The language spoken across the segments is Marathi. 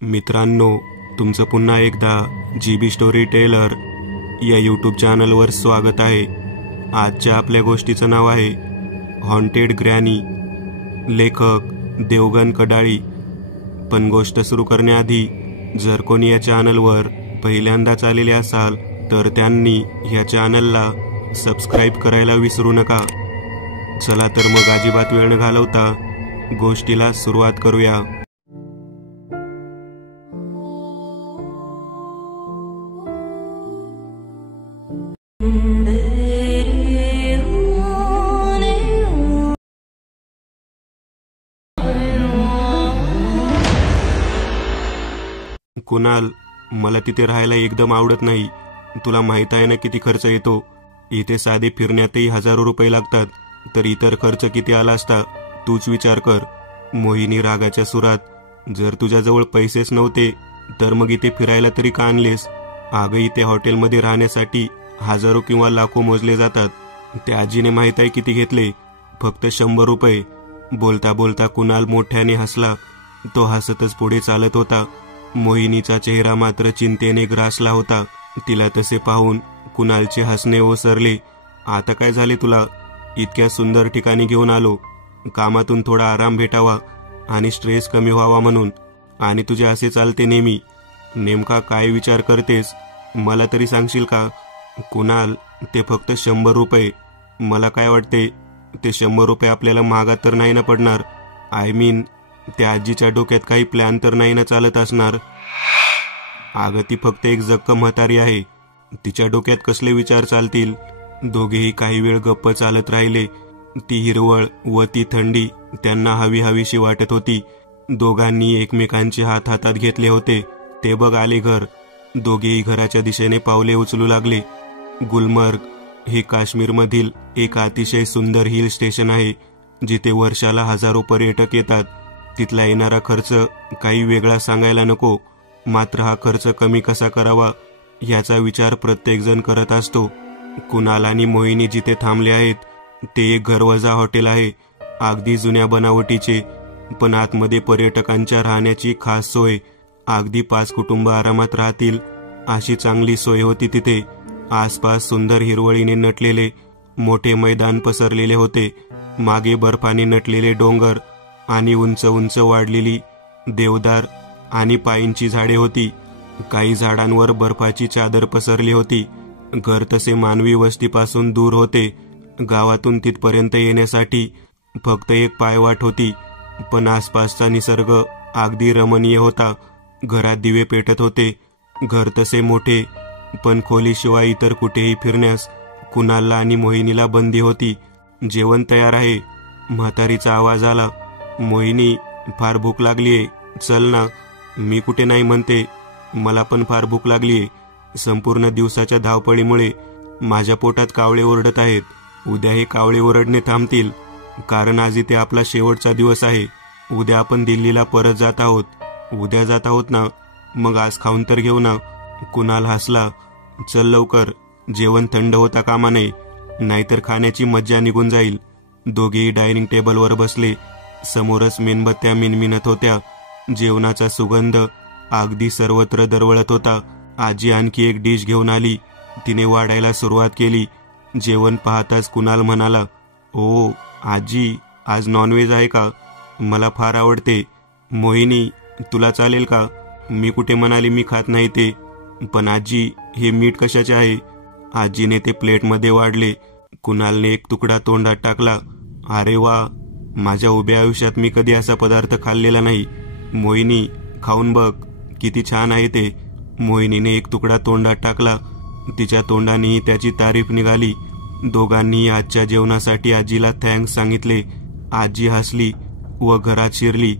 मित्रांनो, तुमचं पुन्हा एकदा GB स्टोरी टेलर या यूट्यूब चॅनलवर स्वागत आहे। आजच्या आपल्या गोष्टीचं नाव आहे हॉन्टेड ग्रॅनी, लेखक देवगन कडाळी। पण गोष्ट सुरू करण्याआधी जर कोणी या चॅनलवर पहिल्यांदाच आलेले असाल तर त्यांनी या चॅनलला सबस्क्राइब करायला विसरू नका। चला तर मग अजिबात वेळ न घालवता गोष्टीला सुरुवात करूया। कुणाल, मला तिथे राहायला एकदम आवडत नाही। तुला माहित आहे ना किती खर्च येतो। इथे साधे फिरण्यातही हजारो रुपये लागतात, तर इतर खर्च किती आला असता तूच विचार कर। मोहिनी रागाच्या सुरात, जर तुझ्याजवळ पैसेच नव्हते तर मग इथे फिरायला तरी का आणलेस? अगं, इथे हॉटेलमध्ये राहण्यासाठी हजारो किंवा लाखो मोजले जातात। त्या आजीने माहित आहे किती घेतले? फक्त 100 रुपये। बोलता बोलता कुणाल मोठ्याने हसला। तो हसतच पुढे चालत होता। मोहिनीचा चेहरा मात्र चिंतेने ग्रासला होता। तिला तसे पाहून कुणालचे हसणे ओसरले। आता काय झाले तुला? इतक्या सुंदर ठिकाणी घेऊन आलो, कामातून थोडा आराम भेटावा आणि स्ट्रेस कमी व्हावा म्हणून, आणि तुझे असे चालते नेहमी। नेमका काय विचार करतेस मला तरी सांगशील का? कुणाल, ते फक्त 100 रुपये। मला काय वाटते, ते 100 रुपये आपल्याला महागात तर नाही ना पडणार? आय मीन, त्या आजीच्या डोक्यात काही प्लॅन तर नाही ना चालत असणार? अगं, ती फक्त एक जक्कम म्हातारी आहे, तिच्या डोक्यात कसले विचार चालतील? दोघेही काही वेळ गप्प चालत राहिले। ती हिरवळ व ती थंडी त्यांना हवी हवीशी वाटत होती। दोघांनी एकमेकांचे हात हातात घेतले होते। ते बघ आले घर। दोघेही घराच्या दिशेने पावले उचलू लागले। गुलमर्ग हे काश्मीरमधील एक अतिशय सुंदर हिल स्टेशन आहे, जिथे वर्षाला हजारो पर्यटक येतात। तिथला येणारा खर्च काही वेगळा सांगायला नको, मात्र हा खर्च कमी कसा करावा याचा विचार प्रत्येकजण करत असतो। कुणाल आणि मोहिनी जिथे थांबले आहेत ते एक घरवजा हॉटेल आहे, अगदी जुन्या बनावटीचे, पण आतमध्ये पर्यटकांच्या राहण्याची खास सोय। अगदी 5 कुटुंब आरामात राहतील अशी चांगली सोय होती तिथे। आसपास सुंदर हिरवळीने नटलेले मोठे मैदान पसरलेले होते। मागे बर्फाने नटलेले डोंगर आणि उंच उंच वाढलेली देवदार आणि पाईनची झाडे होती। काही झाडांवर बर्फाची चादर पसरली होती। घर तसे मानवी वस्तीपासून दूर होते। गावातून तिथपर्यंत येण्यासाठी फक्त एक पायवाट होती, पण आसपासचा निसर्ग अगदी रमणीय होता। घरात दिवे पेटत होते। घर तसे मोठे, पण खोलीशिवाय इतर कुठेही फिरण्यास कुणालला आणि मोहिनीला बंदी होती। जेवण तयार आहे, म्हातारीचा आवाज आला। मोहिनी, फार भूक लागलीये, चल ना। मी कुठे नाही म्हणते, मला पण फार भूक लागलीये। संपूर्ण दिवसाच्या धावपळीमुळे माझ्या पोटात कावळे ओरडत आहेत। उद्या हे कावळे ओरडणे थांबतील, कारण आज इथे आपला शेवटचा दिवस आहे। उद्या आपण दिल्लीला परत जात आहोत। उद्या जात आहोत ना? मग आज खाऊन तर घेऊ ना? कुणाल हसला। चल लवकर, जेवण थंड होता कामा नये, नाहीतर खाण्याची मज्जा निघून जाईल। दोघेही डायनिंग टेबलवर बसले। समोरच मेणबत्त्या मिणमिणत होत्या। जेवणाचा सुगंध अगदी सर्वत्र दरवळत होता। आजी आणखी एक डिश घेऊन आली। तिने वाढायला सुरुवात केली। जेवण पाहताच कुणाल म्हणाला, ओ आजी, आज नॉनव्हेज आहे का? मला फार आवडते। मोहिनी, तुला चालेल का? मी कुठे म्हणाले मी खात नाही ते, पण आजी, हे मीठ कशाचे आहे? आजीने ते प्लेटमध्ये वाढले। कुणालने एक तुकडा तोंडात टाकला। अरे वा, माझ्या उभ्या आयुष्यात मी कधी असा पदार्थ खाल्लेला नाही। मोहिनी, खाऊन बघ, किती छान आहे ते। मोहिनीने एक तुकडा तोंडात टाकला। तिच्या तोंडानेही त्याची तारीफ निघाली। दोघांनीही आजच्या जेवणासाठी आजीला थँक्स सांगितले। आजी हसली व घरात शिरली।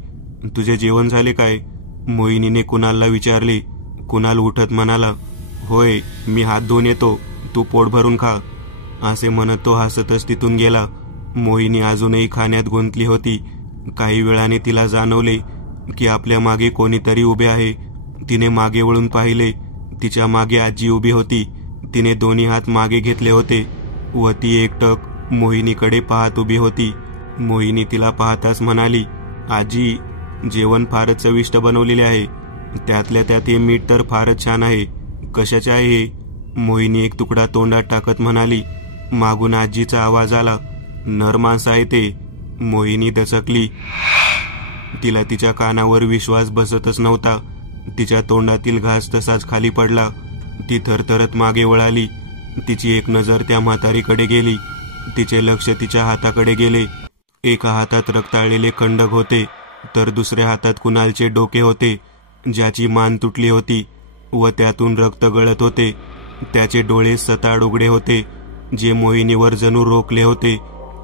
तुझे जेवण झाले काय? मोहिनीने कुणालला विचारले। कुणाल उठत म्हणाला, होय, मी हात धुवून येतो, तू पोट भरून खा। असे म्हणत तो हसतच तिथून गेला। मोहिनी अजूनही खाण्यात गुंतली होती। काही वेळाने तिला जाणवले की आपल्या मागे कोणीतरी उभे आहे। तिने मागे वळून पाहिले। तिच्या मागे आजी उभी होती। तिने दोन्ही हात मागे घेतले होते व ती एकटक मोहिनीकडे पाहत उभी होती। मोहिनी तिला पाहताच म्हणाली, आजी, जेवण फारच चविष्ट बनवलेले आहे। त्यातल्या त्यात हे मीठ तर फारच छान आहे. कशाचे आहे हे? मोहिनी एक तुकडा तोंडात टाकत म्हणाली. मागून आजीचा आवाज आला. नर मांस आहे ते. मोहिनी दचकली. तिला तिच्या कानावर विश्वास बसतच नव्हता. तिच्या तोंडातील घास तसाच खाली पडला. ती थरथरत मागे वळाली. तिची एक नजर त्या म्हातारीकडे गेली. तिचे लक्ष तिच्या हाताकडे गेले. एका हातात रक्ताळलेले खंडक होते, तर दुसऱ्या हातात कुणालचे डोके होते, ज्याची मान तुटली होती व त्यातून रक्त गळत होते. त्याचे डोळे सताड उघडे होते, जे मोहिनीवर जणू रोखले होते.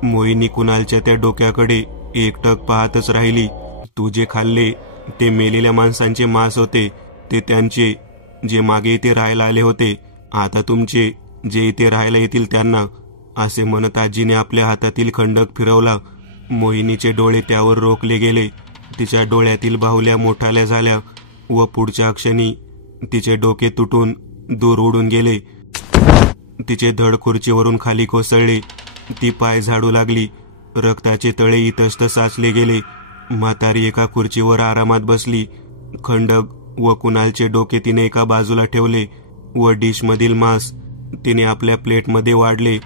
मोहिनी कुणालच्या त्या डोक्याकडे एकटक पाहतच राहिली. तू जे खाल्ले ते मेलेल्या माणसांचे मांस होते. ते त्यांचे, जे मागे इथे राहायला आले होते. आता तुमचे, जे इथे राहायला येतील त्यांना. असे म्हणत आजीने आपल्या हातातील खंडक फिरवला. मोहिनीचे डोळे त्यावर रोखले गेले. तिच्या डोळ्यातील बाहुल्या मोठाल्या झाल्या व पुढच्या क्षणी तिचे डोके तुटून दूर उडून गेले. तिचे धड खुर्चीवरून खाली कोसळले. ती पाय झाडू लागली. रक्ताचे तळे इतस्त साचले गेले. म्हातारी एका खुर्चीवर आरामात बसली. खंडक व कुणालचे डोके तिने एका बाजूला ठेवले व डिशमधील मांस तिने आपल्या प्लेटमध्ये वाढले.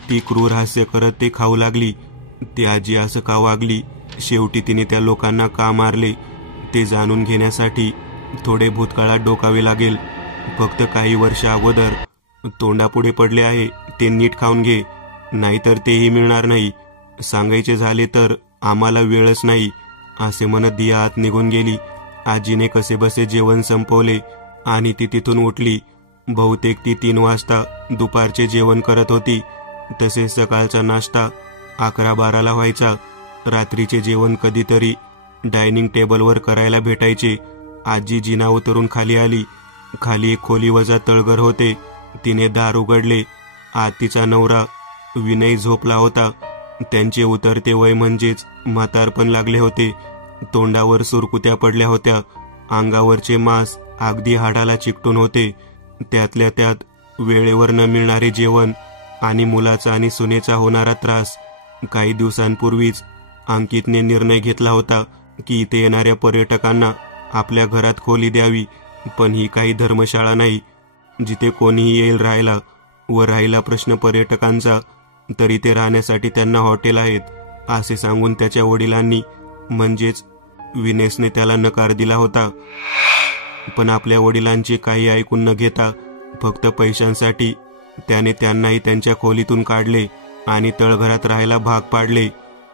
ती क्रूर हास्य करत ते खाऊ लागली. ती आजी असं का वागली? शेवटी तिने त्या लोकांना का मारले ते जाणून घेण्यासाठी थोडे भूतकाळात डोकावे लागेल. फक्त काही वर्ष अगोदर. तोंडापुढे पडले आहे ते नीट खाऊन घे, नाहीतर तेही मिळणार नाही. सांगायचे झाले तर आम्हाला वेळच नाही. असे म्हणत दिया आत निघून गेली. आजीने कसेबसे जेवण संपवले आणि ती तिथून उठली. बहुतेक ती 3 वाजता दुपारचे जेवण करत होती. तसेच सकाळचा नाश्ता 11-12ला व्हायचा. रात्रीचे जेवण कधीतरी डायनिंग टेबलवर करायला भेटायचे. आजी जिना उतरून खाली आली. खाली एक खोली वजा तळघर होते. तिने दार उघडले. आत तिचा नवरा विनय झोपला होता. त्यांचे उतरते वय म्हणजेच म्हातारपण लागले होते. तोंडावर सुरकुत्या पडल्या होत्या. अंगावरचे मांस अगदी हाडाला चिकटून होते. त्यातल्या त्यात वेळेवर न मिळणारे जेवण आणि मुलाचा आणि सुनेचा होणारा त्रास. काही दिवसांपूर्वीच अंकितने निर्णय घेतला होता की इथे येणाऱ्या पर्यटकांना आपल्या घरात खोली द्यावी. पण ही काही धर्मशाळा नाही जिथे कोणीही येईल राहायला. व राहिला प्रश्न पर्यटकांचा, तर इथे राहण्यासाठी त्यांना हॉटेल आहेत असे सांगून त्याच्या वडिलांनी म्हणजेच विनेशने त्याला नकार दिला होता. पण आपल्या वडिलांचे काही ऐकून न घेता फक्त पैशांसाठी त्याने त्यांनाही त्यांच्या खोलीतून काढले आणि तळघरात राहायला भाग पाडले.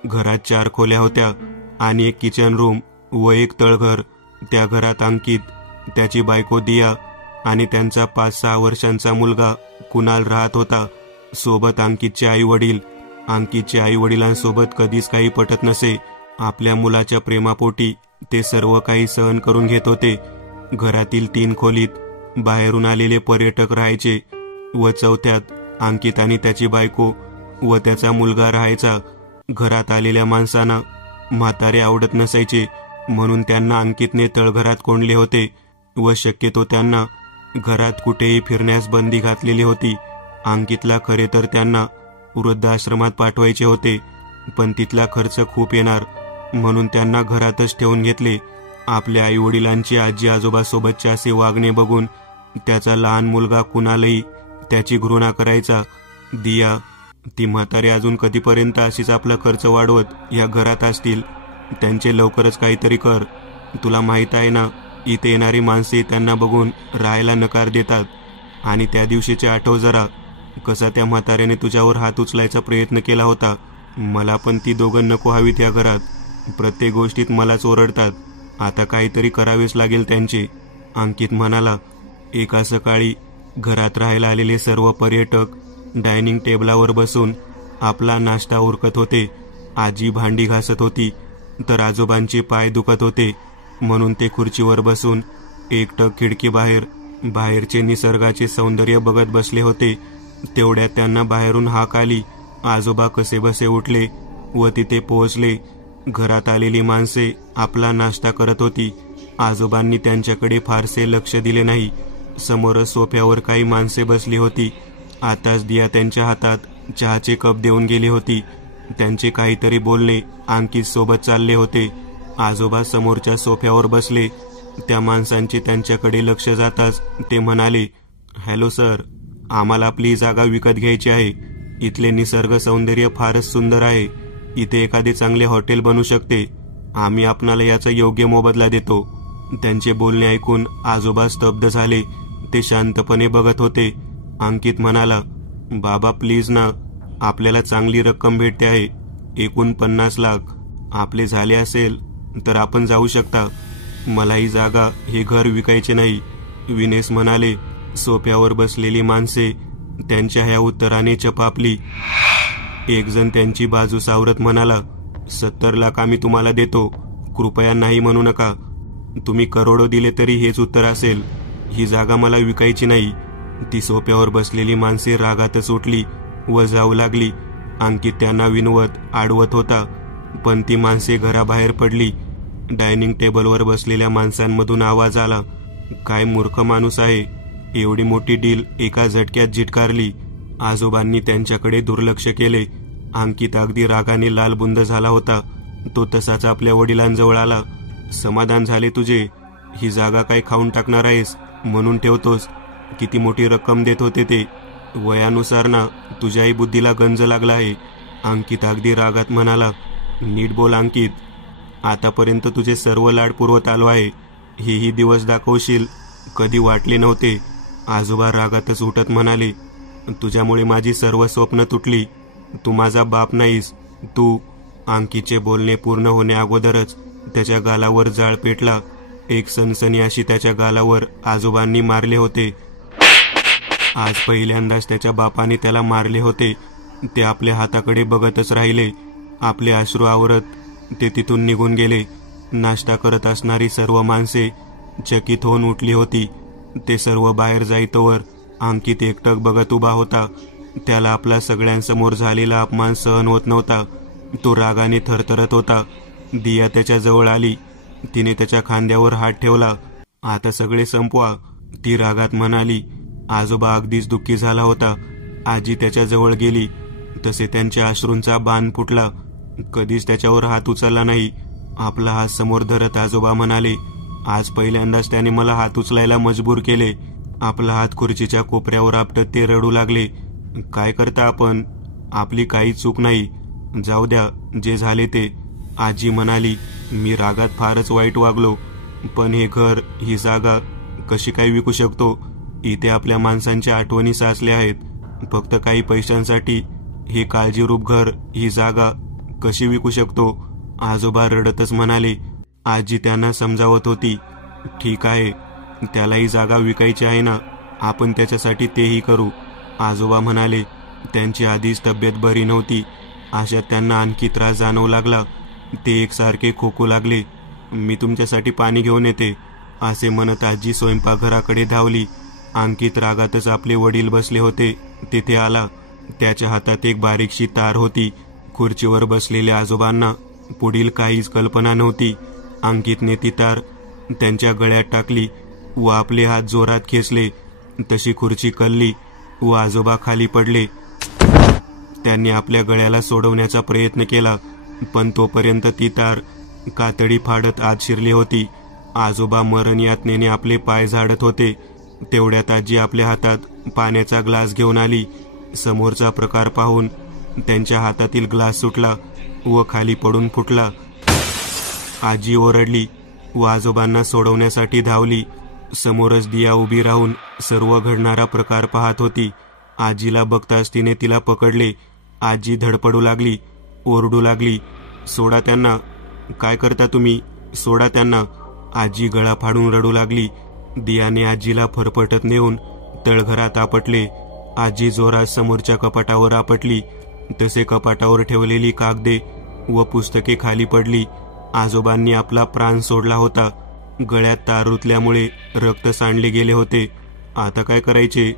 घरात 4 खोल्या होत्या आणि एक किचन रूम व एक तळघर. त्या घरात अंकित, त्याची बायको दिया आणि त्यांचा 5-6 वर्षांचा मुलगा कुणाल राहत होता. सोबत अंकितचे आई वडील. अंकितच्या आई वडिलांसोबत कधीच काही पटत नसे. आपल्या मुलाच्या प्रेमापोटी ते सर्व काही सहन करून घेत होते. घरातील 3 खोलीत बाहेरून आलेले पर्यटक राहायचे व 4थ्यात अंकित आणि त्याची बायको व त्याचा मुलगा राहायचा. घरात आलेल्या माणसांना म्हातारे आवडत नसायचे, म्हणून त्यांना अंकितने तळघरात कोंडले होते व शक्यतो त्यांना घरात कुठेही फिरण्यास बंदी घातलेली होती. अंकितला खरे तर त्यांना वृद्धाश्रमात पाठवायचे होते, पण तिथला खर्च खूप येणार, म्हणून त्यांना घरातच ठेवून घेतले. आपल्या आई वडिलांची आजी आजोबासोबतचे असे वागणे बघून त्याचा लहान मुलगा कुणालही त्याची घृणा करायचा. दिया, ती म्हातारे अजून कधीपर्यंत अशीच आपला खर्च वाढवत या घरात असतील? त्यांचे लवकरच काहीतरी कर. तुला माहित आहे ना, इथे येणारी माणसे त्यांना बघून राहायला नकार देतात. आणि त्या दिवशीचे आठव जरा, कसा त्या म्हाताऱ्याने तुझ्यावर हात उचलायचा प्रयत्न केला होता. मला पण ती दोघं नको हवीत या घरात. प्रत्येक गोष्टीत मलाच ओरडतात. आता काहीतरी करावेच लागेल त्यांचे, अंकित म्हणाला. एका सकाळी घरात राहायला आलेले सर्व पर्यटक डायनिंग टेबलावर बसून आपला नाश्ता उरकत होते. आजी भांडी घासत होती, तर आजोबांचे पाय दुखत होते, म्हणून ते खुर्चीवर बसून एकटक खिडकीबाहेर बाहेरचे निसर्गाचे सौंदर्य बघत बसले होते. तेवढ्यात त्यांना बाहेरून हाक आली. आजोबा कसेबसे उठले व तिथे पोहोचले. घरात आलेली माणसे आपला नाश्ता करत होती. आजोबांनी त्यांच्याकडे फारसे लक्ष दिले नाही. समोरच सोफ्यावर काही माणसे बसली होती. आताच दिया त्यांच्या हातात चहाचे कप देऊन गेली होती. त्यांचे काहीतरी बोलणे अंकित सोबत चालले होते. आजोबा समोरच्या सोफ्यावर बसले. त्या माणसांचे त्यांच्याकडे लक्ष जाताच ते म्हणाले, हॅलो सर, आम्हाला आपली जागा विकत घ्यायची आहे. इथले निसर्ग सौंदर्य फारच सुंदर आहे. इथे एखादे चांगले हॉटेल बनू शकते. आम्ही आपणाला याचा योग्य मोबदला देतो. त्यांचे बोलणे ऐकून आजोबा स्तब्ध झाले. ते शांतपणे बघत होते. अंकित म्हणाला, बाबा प्लीज ना, आपल्याला चांगली रक्कम भेटते आहे, एकूण 50 लाख. आपले झाले असेल तर आपण जाऊ शकता. मला ही जागा, हे घर विकायचे नाही. विनेश म्हणाले. सोफ्यावर बसलेली माणसे त्यांच्या ह्या उत्तराने चपापली. एक जण त्यांची बाजू सावरत म्हणाला, 70 लाख आम्ही तुम्हाला देतो. कृपया नाही म्हणू नका. तुम्ही करोडो दिले तरी हेच उत्तर असेल. ही जागा मला विकायची नाही. ती सोफ्यावर बसलेली माणसे रागातच उठली व जाऊ लागली. अंकित त्यांना विनवत आडवत होता, पण ती माणसे घराबाहेर पडली. डायनिंग टेबलवर बसलेल्या माणसांमधून आवाज आला, काय मूर्ख माणूस आहे, एवढी मोठी डील एका झटक्यात झिटकारली. आजोबांनी त्यांच्याकडे दुर्लक्ष केले. अंकित अगदी रागाने लालबुंद झाला होता. तो तसाच आपल्या वडिलांजवळ आला. समाधान झाले तुझे? ही जागा काय खाऊन टाकणार आहेस? म्हणून ठेवतोस? किती मोठी रक्कम देत होते ते. वयानुसार ना तुझ्याही बुद्धीला गंज लागला आहे. अंकित अगदी रागात म्हणाला, नीट बोल अंकित, आतापर्यंत तुझे सर्व लाड पुरवत आलो आहे. हेही दिवस दाखवशील, कधी वाटले नव्हते. आजोबा रागातच उठत म्हणाले, तुझ्यामुळे माझी सर्व स्वप्न तुटली. तू माझा बाप नाहीस. तू. अंकितचे बोलणे पूर्ण होण्या अगोदरच त्याच्या गालावर जाळ पेटला. एक सनसनी अशी त्याच्या गालावर आजोबांनी मारले होते. आज पहिल्यांदाच त्याच्या बापाने त्याला मारले होते. ते आपल्या हाताकडे बघतच राहिले. आपले अश्रू आवरत ते तिथून निघून गेले. नाश्ता करत असणारी सर्व माणसे चकित होऊन उठली होती. ते सर्व बाहेर जाईतोवर अंकित एकटक बघत उभा होता. त्याला आपला सगळ्यांसमोर झालेला अपमान सहन होत नव्हता. तो रागाने थरथरत होता. दिया त्याच्या जवळ आली. तिने त्याच्या खांद्यावर हात ठेवला. आता सगळे संपवा, ती रागात म्हणाली. आजोबा अगदीच दुःखी झाला होता. आजी त्याच्या जवळ गेली तसे त्यांच्या अश्रूंचा बाण फुटला. कधीच त्याच्यावर हात उचलला नाही. आपला हात समोर धरत आजोबा म्हणाले, आज पहिल्यांदाच त्याने मला हात उचलायला मजबूर केले. आपला हात खुर्चीच्या कोपऱ्यावर आपटत ते रडू लागले. काय करता आपण? आपली काही चूक नाही. जाऊ द्या, जे झाले ते. आजी म्हणाली, मी रागात फारच वाईट वागलो, पण हे घर, ही जागा कशी काय विकू शकतो? इथे आपल्या माणसांच्या आठवणी साचल्या आहेत. फक्त काही पैशांसाठी हे काळजीरूप घर, ही जागा कशी विकू शकतो? आजोबा रडतच म्हणाले. आजी त्यांना समजावत होती, ठीक आहे, त्याला ही जागा विकायची आहे ना, आपण त्याच्यासाठी तेही करू. आजोबा म्हणाले. त्यांची आधीच तब्येत बरी नव्हती. अशात त्यांना आणखी त्रास जाणवू लागला. ते एकसारखे खोकू लागले. मी तुमच्यासाठी पाणी घेऊन येते, असे म्हणत आजी स्वयंपाकघराकडे धावली. अंकित रागातच आपले वडील बसले होते तिथे आला. त्याच्या हातात एक बारीकशी तार होती. खुर्चीवर बसलेल्या आजोबांना पुढील काहीच कल्पना नव्हती. अंकितने ती तार त्यांच्या गळ्यात टाकली व आपले हात जोरात खेचले. तशी खुर्ची कलली व आजोबा खाली पडले. त्यांनी आपल्या गळ्याला सोडवण्याचा प्रयत्न केला, पण तोपर्यंत ती तार कातडी फाडत आत शिरली होती. आजोबा मरण यातनेने आपले पाय झाडत होते. तेवढ्यात आजी आपल्या हातात पाण्याचा ग्लास घेऊन आली. समोरचा प्रकार पाहून त्यांच्या हातातील ग्लास सुटला व खाली पडून फुटला. आजी ओरडली व आजोबांना सोडवण्यासाठी धावली. समोरच दिया उभी राहून सर्व घडणारा प्रकार पाहत होती. आजीला बघताच तिने तिला पकडले. आजी धडपडू लागली, ओरडू लागली, सोडा त्यांना, काय करता तुम्ही, सोडा त्यांना. आजी गळा फाडून रडू लागली. दियाने आजीला फरफटत नेऊन तळघरात आपटले. आजी जोरात समोरच्या कपाटावर आपटली. तसे कपाटावर ठेवलेली कागदे व पुस्तके खाली पडली. आजोबांनी आपला प्राण सोडला होता. गळ्यात तार रुतल्यामुळे रक्त सांडले गेले होते. आता काय करायचे?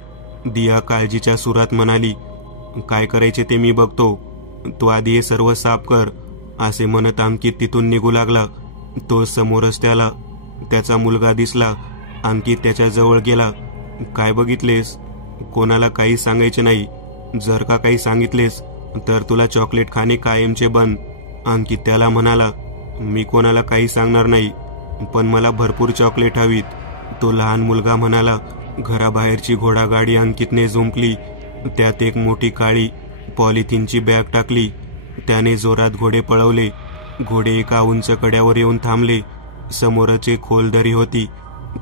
दिया काळजीच्या सुरात म्हणाली. काय करायचे ते मी बघतो, तू आधी हे सर्व साफ कर, असे म्हणत अंकित तिथून निघू लागला. तो समोरच त्याला त्याचा मुलगा दिसला. अंकित त्याच्या जवळ गेला. काय बघितलेस? कोणाला काही सांगायचे नाही. जर का काही सांगितलेस तर तुला चॉकलेट खाणे कायमचे बंद. अंकित त्याला म्हणाला, मी कोणाला काही सांगणार नाही. पण मला भरपूर चॉकलेट हवीत. तो लहान मुलगा म्हणाला. घराबाहेरची घोडागाडी अंकितने जुंपली. त्यात एक मोठी काळी पॉलिथिनची बॅग टाकली. त्याने जोरात घोडे पळवले. घोडे एका उंच कड्यावर येऊन थांबले. समोरच एक खोल दरी होती.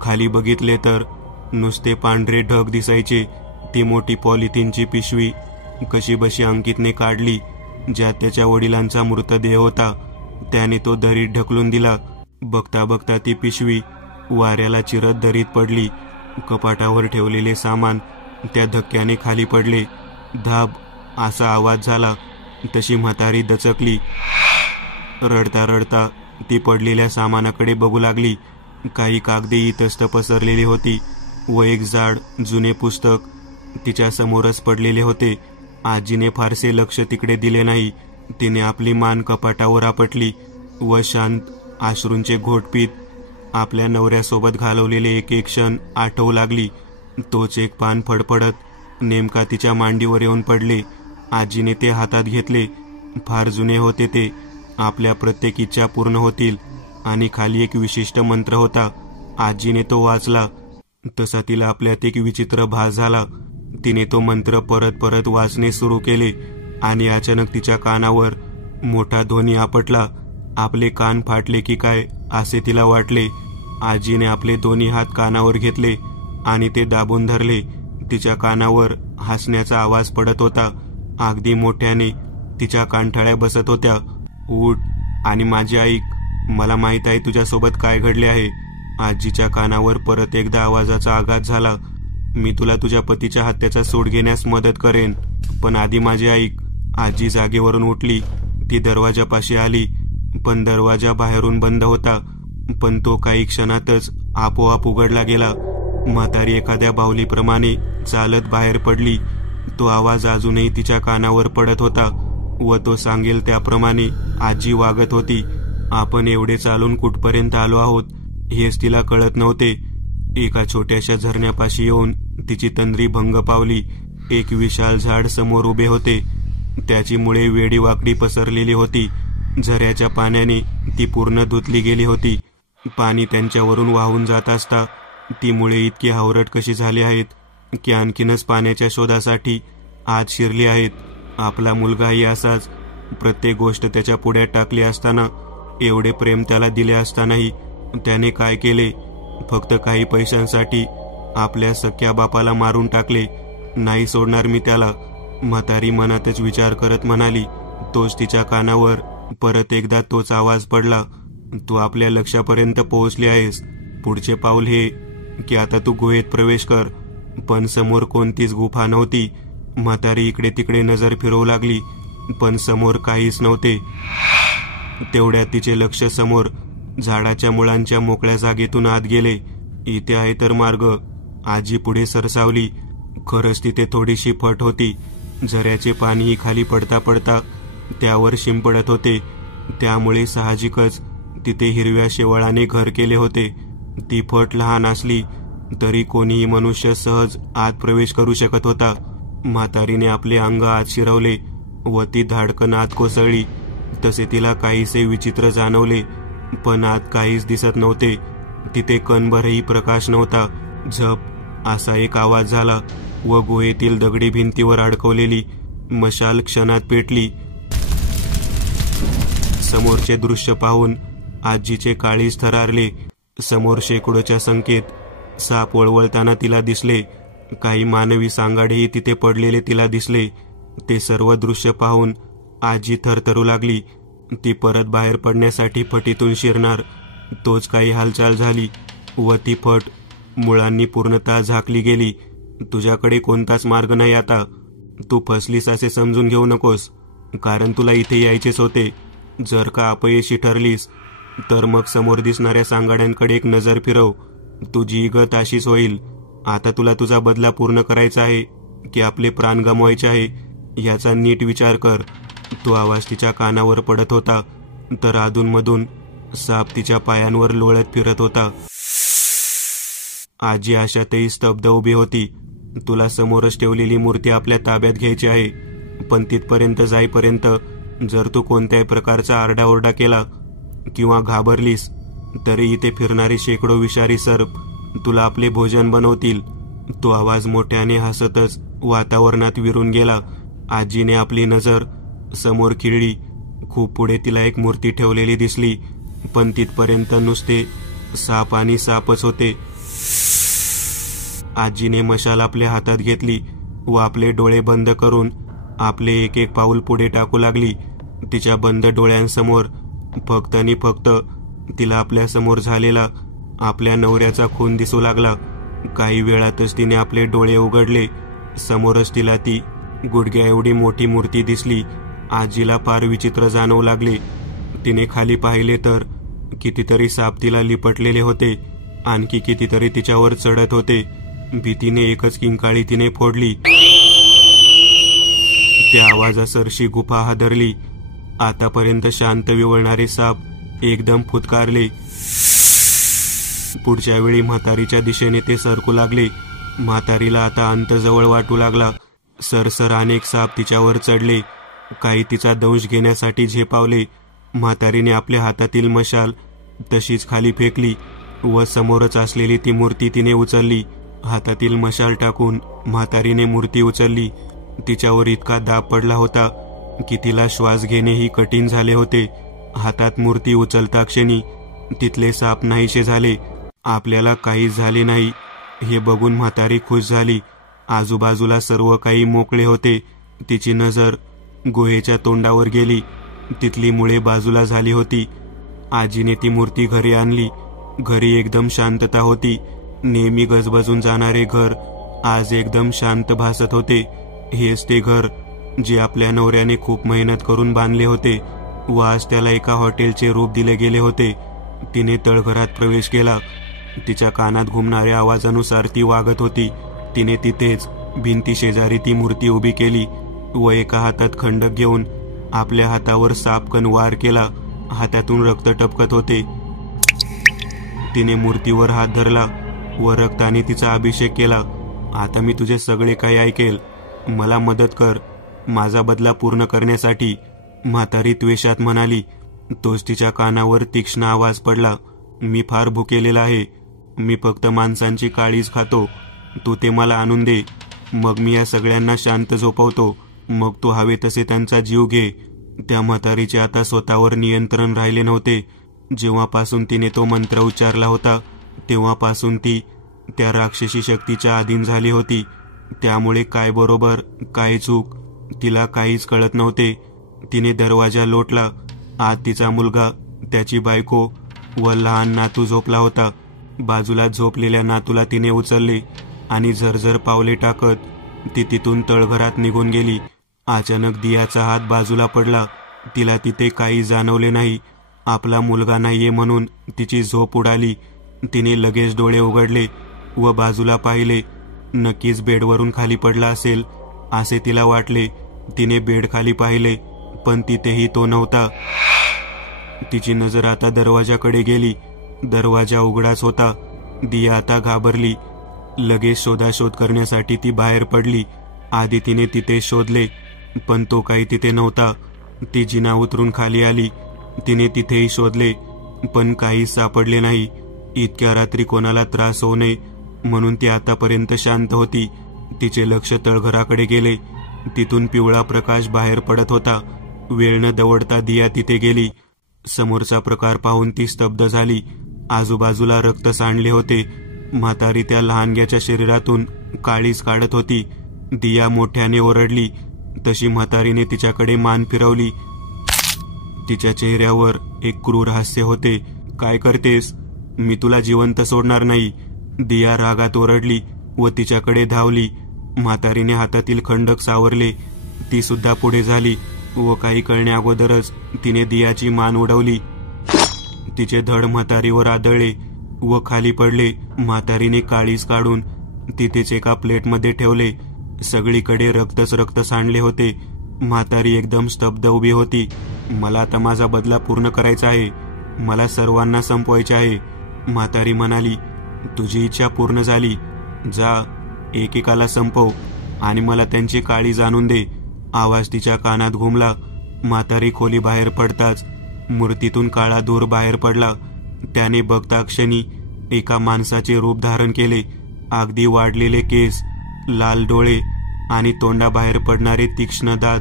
खाली बघितले तर नुसते पांढरे ढग दिसायचे. ती मोठी पॉलिथिनची पिशवी कशीबशी अंकितने काढली, ज्यात त्याच्या वडिलांचा मृतदेह होता. त्याने तो दरीत ढकलून दिला. बघता बघता ती पिशवी वाऱ्याला चिरत दरीत पडली. कपाटावर ठेवलेले सामान त्या धक्क्याने खाली पडले. धाब असा आवाज झाला. तशी म्हातारी दचकली. रडता रडता ती पडलेल्या सामानाकडे बघू लागली. काही कागदे इतस्त पसरलेली होती व एक जाड जुने पुस्तक तिच्या समोरच पडलेले होते. आजीने फारसे लक्ष तिकडे दिले नाही. तिने आपली मान कपाटावर आपटली व शांत अश्रूंचे घोट पीत आपल्या नवऱ्यासोबत घालवलेले एक एक क्षण आठवू लागली. तोच एक पान फडफडत नेमका तिच्या मांडीवर येऊन पडले. आजीने ते हातात घेतले. फार जुने होते ते. आपल्या प्रत्येक इच्छा पूर्ण होतील आणि खाली एक विशिष्ट मंत्र होता. आजीने तो वाचला तसा तिला आपल्यात एक विचित्र भास झाला. तिने तो मंत्र परत परत वाचणे सुरू केले आणि अचानक तिच्या कानावर मोठा ध्वनी आपटला. आपले कान फाटले की काय असे तिला वाटले. आजीने आपले दोन्ही हात कानावर घेतले आणि ते दाबून धरले. तिच्या कानावर हसण्याचा आवाज पडत होता. अगदी मोठ्याने तिच्या कानठळ्या बसत होत्या. उठ आणि माझी ऐक. मला माहित आहे तुझ्यासोबत काय घडले आहे. आजीच्या कानावर परत एकदा आवाजाचा आघात झाला. मी तुला तुझ्या पतीच्या हत्याचा सूड घेण्यास मदत करेन, पण आधी माझी ऐक. आजी जागेवरून उठली. ती दरवाजापाशी आली, पण दरवाजा बाहेरून बंद होता. पण तो काही क्षणातच आपोआप उघडला गेला. म्हातारी एखाद्या बाहुलीप्रमाणे चालत बाहेर पडली. तो आवाज अजूनही तिच्या कानावर पडत होता व तो सांगेल त्याप्रमाणे आजी वागत होती. आपण एवढे चालून कुठपर्यंत आलो आहोत हेच तिला कळत नव्हते. एका छोट्याशा झरण्यापाशी येऊन तिची तंद्री भंग पावली. एक विशाल झाड समोर उभे होते. त्याची मुळे वेडीवाकडी पसरलेली होती. झऱ्याच्या पाण्याने ती पूर्ण धुतली गेली होती. पाणी त्यांच्यावरून वाहून जात असता ती मुळे इतकी हावरट कशी झाली आहेत की आणखीनच पाण्याच्या शोधासाठी आत शिरली आहेत. आपला मुलगाही असाच. प्रत्येक गोष्ट त्याच्या पुढ्यात टाकली असताना, एवढे प्रेम त्याला दिले असतानाही त्याने काय केले? फक्त काही पैशांसाठी आपल्या सख्या बापाला मारून टाकले. नाही सोडणार मी त्याला, म्हातारी मनातच विचार करत म्हणाली. तोच तिच्या कानावर परत एकदा तोच आवाज पडला. तू आपल्या लक्ष्यापर्यंत पोहोचली आहेस. पुढचे पाऊल हे की आता तू गुहेत प्रवेश कर. पण समोर कोणतीच गुफा नव्हती. म्हातारी इकडे तिकडे नजर फिरवू लागली, पण समोर काहीच नव्हते. तेवढ्यात तिचे लक्ष समोर झाडाच्या मुळांच्या मोकळ्या जागेतून आत गेले. इथे आहे तर मार्ग. आजी पुढे सरसावली. खरंच तिथे थोडीशी फट होती. झऱ्याचे पाणीही खाली पडता पडता त्यावर शिंपडत होते. त्यामुळे साहजिकच तिथे हिरव्या शेवाळाने घर केले होते. ती फट लहान असली तरी कोणीही मनुष्य सहज आत प्रवेश करू शकत होता. म्हातारीने आपले अंग आत शिरवले व ती धाडकन आत कोसळली. तसे तिला काहीसे विचित्र जाणवले, पण आत काहीच दिसत नव्हते. तिथे कणभरही प्रकाश नव्हता. झप असा एक आवाज झाला व गुहेतील दगडी भिंतीवर अडकवलेली मशाल क्षणात पेटली. समोरचे दृश्य पाहून आजीचे काळीज थरारले. समोर शेकडोच्या संख्येत साप वळवळताना तिला दिसले. काही मानवी सांगाडेही तिथे पडलेले तिला दिसले. ते सर्व दृश्य पाहून आजी थरथरू लागली. ती परत बाहेर पडण्यासाठी फटीतून शिरणार तोच काही हालचाल झाली व ती फट मुळांनी पूर्णतः झाकली गेली. तुझ्याकडे कोणताच मार्ग नाही आता. तू फसलीस असे समजून घेऊ नकोस, कारण तुला इथे यायचेच होते. जर का अपयशी ठरलीस तर मग समोर दिसणाऱ्या सांगाड्यांकडे एक नजर फिरव. तुझी गत अशीच होईल. आता तुला तुझा बदला पूर्ण करायचा आहे की आपले प्राण गमवायचे आहे याचा नीट विचार कर. तो आवाज तिच्या कानावर पडत होता, तर अधूनमधून साप तिच्या पायांवर लोळत फिरत होता. आजी आशातही स्तब्ध उभी होती. तुला समोरच ठेवलेली मूर्ती आपल्या ताब्यात घ्यायची आहे, पण तिथपर्यंत जाईपर्यंत जर तू कोणत्याही प्रकारचा आरडाओरडा केला किंवा घाबरलीस तरी इथे फिरणारे शेकडो विषारी सर्प तुला आपले भोजन बनवतील. तो आवाज मोठ्याने हसतच वातावरणात विरून गेला. आजीने आपली नजर समोर खिळली. खूप पुढे तिला एक मूर्ती ठेवलेली दिसली, पण तिथपर्यंत नुसते साप आणि सापच होते. आजीने मशाल आपल्या हातात घेतली व आपले डोळे बंद करून आपले एक एक पाऊल पुढे टाकू लागली. तिच्या बंद डोळ्यांसमोर फक्त आणि फक्त तिला आपल्या समोर झालेला आपल्या नवऱ्याचा खून दिसू लागला. काही वेळातच तिने आपले डोळे उघडले. समोरच तिला ती गुडघ्या एवढी मोठी मूर्ती दिसली. आजीला फार विचित्र जाणवू लागले. तिने खाली पाहिले तर कितीतरी साप तिला लिपटलेले होते. आणखी कितीतरी तिच्यावर चढत होते. भीतीने एकच किंकाळी तिने फोडली. त्या आवाजासरशी गुफा हादरली. आतापर्यंत शांत विवळणारे साप एकदम फुतकारले. पुढच्या वेळी म्हातारीच्या दिशेने ते सरकू लागले. म्हातारीला आता अंत जवळ वाटू लागला. सरसर अनेक साप तिच्यावर चढले. काही तिचा दंश घेण्यासाठी झेपावले. म्हातारीने आपल्या हातातील मशाल तशीच खाली फेकली व समोरच असलेली ती मूर्ती तिने उचलली. हातातील मशाल टाकून म्हातारीने मूर्ती उचलली. तिच्यावर इतका दाब पडला होता की तिला श्वास घेणेही कठीण झाले होते. हातात मूर्ती उचलता क्षणी तिथले साप नाहीसे झाले. आपल्याला काहीच झाले नाही हे बघून म्हातारी खुश झाली. आजूबाजूला सर्व काही मोकळे होते. तिची नजर गुहेच्या तोंडावर गेली. तिथली मुळे बाजूला झाली होती. आजीने ती मूर्ती घरी आणली. घरी एकदम शांतता होती. नेहमी गजबजून जाणारे घर आज एकदम शांत भासत होते. हेच ते घर जे आपल्या नवऱ्याने खूप मेहनत करून बांधले होते व आज त्याला एका हॉटेलचे रूप दिले गेले होते. तिने तळघरात प्रवेश केला. तिच्या कानात घुमणाऱ्या आवाजानुसार ती वागत होती. तिने तिथेच भिंती शेजारी ती मूर्ती उभी केली व एका हातात खंडक घेऊन आपल्या हातावर सापकन वार केला. हातातून रक्त टपकत होते. तिने मूर्तीवर हात धरला व रक्ताने तिचा अभिषेक केला. आता मी तुझे सगळे काही ऐकेल. मला मदत कर माझा बदला पूर्ण करण्यासाठी, म्हातारी त्वेषात म्हणाली. तोच तिच्या कानावर तीक्ष्ण आवाज पडला. मी फार भुकेलेला आहे. मी फक्त माणसांची काळीच खातो. तू ते मला आणून दे. मग मी या सगळ्यांना शांत झोपवतो. मग तू हवे तसे त्यांचा जीव घे. त्या म्हातारीचे आता स्वतःवर नियंत्रण राहिले नव्हते. जेव्हापासून तिने तो मंत्र उच्चारला होता तेव्हापासून ती त्या राक्षसी शक्तीच्या अधीन झाली होती. त्यामुळे काय बरोबर काय चूक तिला काहीच कळत नव्हते. तिने दरवाजा लोटला. आत तिचा मुलगा, त्याची बायको व लहान नातू झोपला होता. बाजूला झोपलेल्या नातूला तिने उचलले आणि झरझर पावले टाकत ती तिथून तळघरात निघून गेली. अचानक दियाचा हात बाजूला पडला. तिला तिथे काही जाणवले नाही. आपला मुलगा नाहीये म्हणून तिची झोप उडाली. तिने लगेच डोळे उघडले व बाजूला पाहिले. नक्कीच बेडवरून खाली पडला असेल असे तिला वाटले. तिने बेड खाली पाहिले पण तिथेही तो नव्हता. तिची नजर आता दरवाजाकडे गेली. दरवाजा उघडाच होता. दिया आता घाबरली. लगेच शोधाशोध करण्यासाठी ती बाहेर पडली. आधी तिने तिथे शोधले पण तो काही तिथे नव्हता. ती जिना उतरून खाली आली. तिने तिथेही शोधले पण काही सापडले नाही. इतक्या रात्री कोणाला त्रास होऊ नये म्हणून ती आतापर्यंत शांत होती. तिचे लक्ष तळघराकडे गेले. तिथून पिवळा प्रकाश बाहेर पडत होता. वेळ न दवडता दिया तिथे गेली. समोरचा प्रकार पाहून ती स्तब्ध झाली. आजूबाजूला रक्त सांडले होते. म्हातारी त्या लहानग्याच्या शरीरातून काळीज काढत होती. दिया मोठ्याने ओरडली तशी म्हातारीने तिच्याकडे मान फिरवली. तिच्या चेहऱ्यावर एक क्रूर हास्य होते. काय करतेस? मी तुला जिवंत सोडणार नाही. दिया रागात ओरडली व तिच्याकडे धावली. म्हातारीने हातातील खंडक सावरले. ती सुद्धा पुढे झाली व काही कळण्या अगोदरच तिने दियाची मान उडवली. तिचे धड म्हातारीवर आदळले व खाली पडले. म्हातारीने काळीज काढून तिथेच एका प्लेटमध्ये ठेवले. सगळीकडे रक्तच रक्त सांडले होते. म्हातारी एकदम स्तब्ध उभी होती. मला आता माझा बदला पूर्ण करायचा आहे. मला सर्वांना संपवायचे आहे. म्हातारी म्हणाली. तुझी इच्छा पूर्ण झाली. जा, एकेकाला संपव आणि मला त्यांची काळीज आणून दे. आवाज तिच्या कानात घुमला. म्हातारी खोली बाहेर पडताच मूर्तीतून काळा धूर बाहेर पडला. त्याने बघता क्षणी एका माणसाचे रूप धारण केले. अगदी वाढलेले केस, लाल डोळे आणि तोंडाबाहेर पडणारे तीक्ष्ण दात.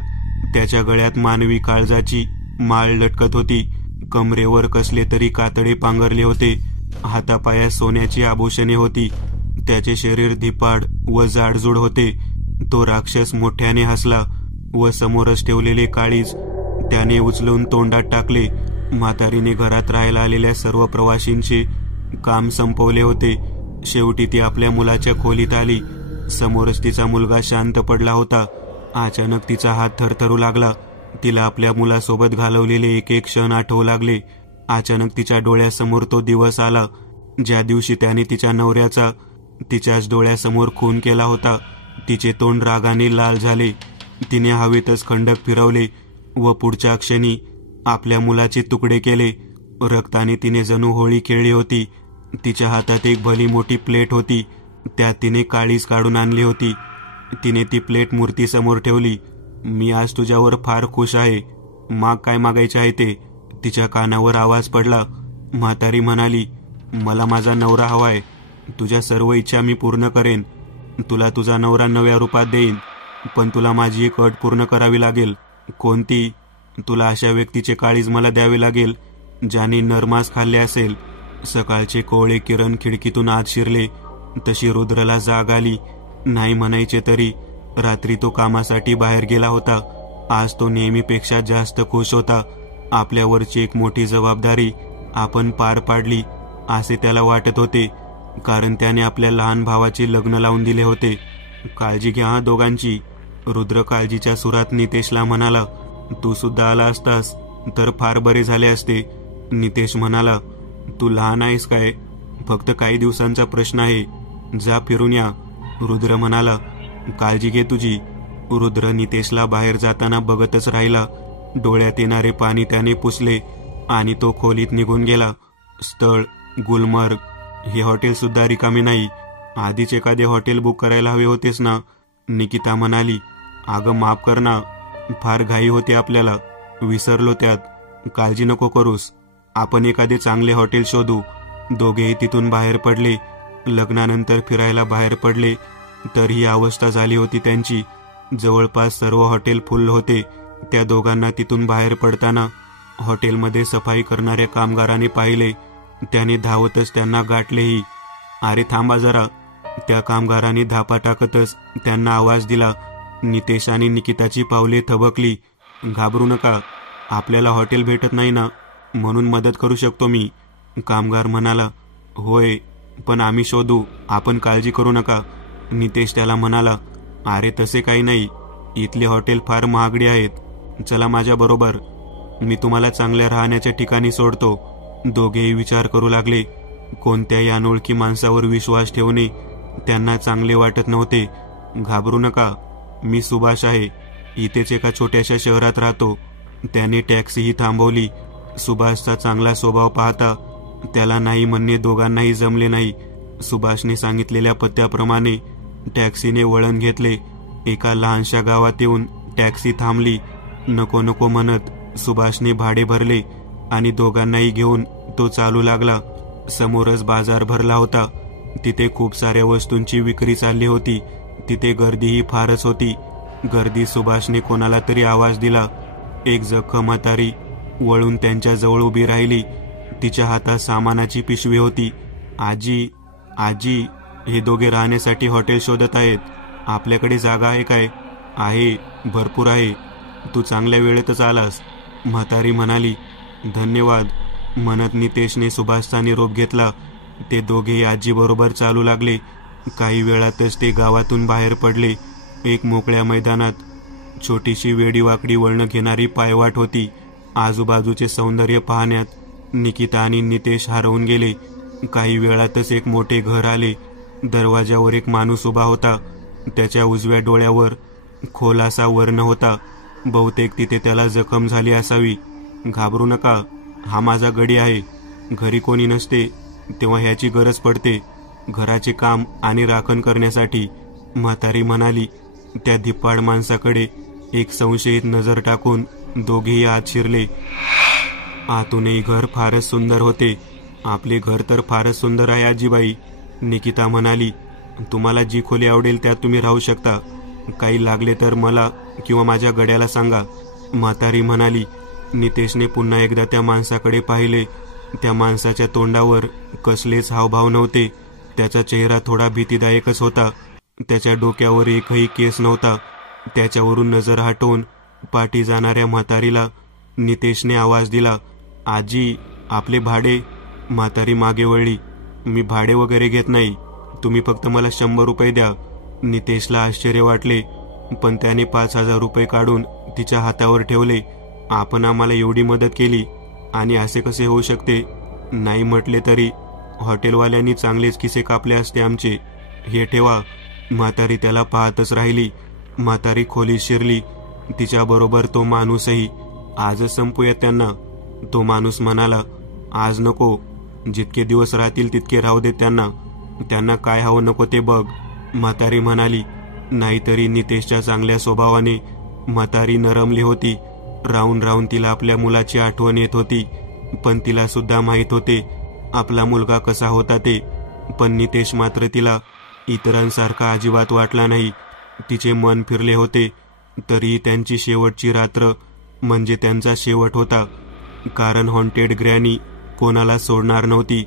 त्याच्या गळ्यात मानवी काळजाची माळ लटकत होती. कमरेवर कसले तरी कातडे पांघरले होते. हातापायात सोन्याची आभूषणे होती. त्याचे शरीर धिपाड व जाडजूड होते. तो राक्षस मोठ्याने हसला व समोरच ठेवलेले काळीज त्याने उचलून तोंडात टाकले. म्हातारीने घरात राहायला आलेल्या सर्व प्रवाशींचे काम संपवले होते. शेवटी ती आपल्या मुलाच्या खोलीत आली. समोरच तिचा मुलगा शांत पडला होता. अचानक तिचा हात थरथरू लागला. तिला आपल्या मुलासोबत घालवलेले एक एक क्षण आठवू लागले. अचानक तिच्या डोळ्यासमोर तो दिवस आला ज्या दिवशी त्याने तिच्या नवऱ्याचा तिच्याच डोळ्यासमोर खून केला होता. तिचे तोंड रागाने लाल झाले. तिने हवेतच खंडक फिरवले व पुढच्या क्षणी आपल्या मुलाचे तुकडे केले. रक्ताने तिने जणू होळी खेळली होती. तिच्या हातात एक भली मोठी प्लेट होती. त्यात तिने काळीज काढून आणली होती. तिने ती प्लेट मूर्तीसमोर ठेवली. मी आज तुझ्यावर फार खुश आहे. माग काय मागायचे आहे ते. तिच्या कानावर आवाज पडला. म्हातारी म्हणाली, मला माझा नवरा हवाय. तुझ्या सर्व इच्छा मी पूर्ण करेन. तुला तुझा नवरा नव्या रूपात देईन. पण तुला माझी एक अट पूर्ण करावी लागेल. कोणती? तुला अशा व्यक्तीचे काळीज मला द्यावे लागेल ज्याने नरमास खाल्ले असेल. सकाळचे कोवळे किरण खिडकीतून आत शिरले तशी रुद्रला जाग आली. नाही म्हणायचे तरी रात्री तो कामासाठी बाहेर गेला होता. आज तो नेहमीपेक्षा जास्त खुश होता. आपल्यावरची एक मोठी जबाबदारी आपण पार पाडली असे त्याला वाटत होते. कारण त्याने आपल्या लहान भावाचे लग्न लावून दिले होते. काळजी घ्या हा दोघांची. रुद्र काळजीच्या सुरात नितेशला म्हणाला. तू सुद्धा आला असतास तर फार बरे झाले असते. नितेश म्हणाला, तू लहान आहेस काय? फक्त काही दिवसांचा प्रश्न आहे. जा फिरून या. रुद्र म्हणाला, काळजी घे तुझी. रुद्र नितेशला बाहेर जाताना बघतच राहिला. डोळ्यात येणारे पाणी त्याने पुसले आणि तो खोलीत निघून गेला. स्थळ गुलमर्ग. हे हॉटेल सुद्धा रिकामी नाही. आधीच एखादे हॉटेल बुक करायला हवे होतेस ना? निकिता म्हणाली. अगं माफ कर ना, फार घाई होते आपल्याला. विसरलो त्यात. काळजी नको करूस. आपण एखादे चांगले हॉटेल शोधू. दोघेही तिथून बाहेर पडले. लग्नानंतर फिरायला बाहेर पडले तर ही अवस्था झाली होती त्यांची. जवळपास सर्व हॉटेल फुल होते. त्या दोघांना तिथून बाहेर पडताना हॉटेलमध्ये सफाई करणाऱ्या कामगाराने पाहिले. त्याने धावतच त्यांना गाठलेही. अरे थांबा जरा. त्या कामगाराने धापा टाकतच त्यांना आवाज दिला. नितेश आणि निकिताची पावले थबकली. घाबरू नका. आपल्याला हॉटेल भेटत नाही ना, म्हणून मदत करू शकतो मी. कामगार म्हणाला. होय, पण आम्ही शोधू. आपण काळजी करू नका. नितेश त्याला म्हणाला. अरे तसे काही नाही. इथले हॉटेल फार महागडी आहेत. चला माझ्या बरोबर. मी तुम्हाला चांगल्या राहण्याच्या ठिकाणी सोडतो. दोघेही विचार करू लागले. कोणत्याही अनोळखी माणसावर विश्वास ठेवणे त्यांना चांगले वाटत नव्हते. घाबरू नका. मी सुभाष आहे. इथेच एका छोट्याशा शहरात राहतो. त्याने टॅक्सीही थांबवली. सुभाषचा चांगला स्वभाव पाहता त्याला नाही म्हणणे दोघांनाही जमले नाही. सुभाषने सांगितलेल्या पत्त्याप्रमाणे टॅक्सीने वळण घेतले. एका लहानशा गावात येऊन टॅक्सी थांबली. नको नको म्हणत सुभाषने भाडे भरले आणि दोघांनाही घेऊन तो चालू लागला. समोरच बाजार भरला होता. तिथे खूप साऱ्या वस्तूंची विक्री चालली होती. तिथे गर्दीही फारच होती. गर्दी सुभाषने कोणाला तरी आवाज दिला. एक जखम म्हातारी वळून त्यांच्या जवळ उभी राहिली. तिच्या हातात सामानाची पिशवी होती. आजी, आजी, हे दोघे राहण्यासाठी हॉटेल शोधत आहेत. आपल्याकडे जागा आहे काय? आहे, भरपूर आहे. तू चांगल्या वेळेतच आलास. म्हातारी म्हणाली. धन्यवाद म्हणत नितेशने सुभाषचा निरोप घेतला. ते दोघेही आजीबरोबर चालू लागले. काही वेळातच ते गावातून बाहेर पडले. एक मोकळ्या मैदानात छोटीशी वेडीवाकडी वळणं घेणारी पायवाट होती. आजूबाजूचे सौंदर्य पाहण्यात निकिता आणि नितेश हरवून गेले. काही वेळातच एक मोठे घर आले. दरवाजावर एक माणूस उभा होता. त्याच्या उजव्या डोळ्यावर खोल असा वर्ण होता. बहुतेक तिथे त्याला जखम झाली असावी. घाबरू नका. हा माझा गडी आहे. घरी कोणी नसते तेव्हा ह्याची गरज पडते. घराचे काम आणि राखण करण्यासाठी, म्हातारी म्हणाली. त्या धिप्पाड माणसाकडे एक संशयित नजर टाकून दोघेही आत शिरले. आतूनही घर फारच सुंदर होते. आपले घर तर फारच सुंदर आहे आजीबाई, निकिता म्हणाली. तुम्हाला जी खोली आवडेल त्यात तुम्ही राहू शकता. काही लागले तर मला किंवा माझ्या गड्याला सांगा, म्हातारी म्हणाली. नितेशने पुन्हा एकदा त्या माणसाकडे पाहिले. त्या माणसाच्या तोंडावर कसलेच हावभाव नव्हते. त्याचा चेहरा थोडा भीतीदायकच होता. त्याच्या डोक्यावर एकही केस नव्हता. त्याच्यावरून नजर हटवून पाठी जाणाऱ्या म्हातारीला नितेशने आवाज दिला, आजी, आपले भाडे. म्हातारी मागे वळली. मी भाडे वगैरे घेत नाही, तुम्ही फक्त मला 100 रुपये द्या. नितेशला आश्चर्य वाटले, पण त्याने 5,000 रुपये काढून तिच्या हातावर ठेवले. आपण आम्हाला एवढी मदत केली आणि असे कसे होऊ शकते? नाही म्हटले तरी हॉटेलवाल्यांनी चांगलेच खिसे कापले असते आमचे. हे ठेवा. म्हातारी त्याला पाहतच राहिली. म्हातारी खोलीत शिरली. तिच्याबरोबर तो माणूसही. आजच संपूयात त्यांना, तो माणूस म्हणाला. आज नको, जितके दिवस राहतील तितके राहू दे त्यांना. त्यांना काय हवं नको ते बघ, म्हातारी म्हणाली. नाहीतरी नितेशच्या चांगल्या स्वभावाने म्हातारी नरमली होती. राहून राहून तिला आपल्या मुलाची आठवण येत होती. पण तिला सुद्धा माहीत होते आपला मुलगा कसा होता ते. पण नितेश मात्र तिला इतरांसारखा अजिबात वाटला नाही. तिचे मन फिरले होते. तरीही त्यांची शेवटची रात्र म्हणजे त्यांचा शेवट होता. कारण हॉन्टेड ग्रॅनी कोणाला सोडणार नव्हती.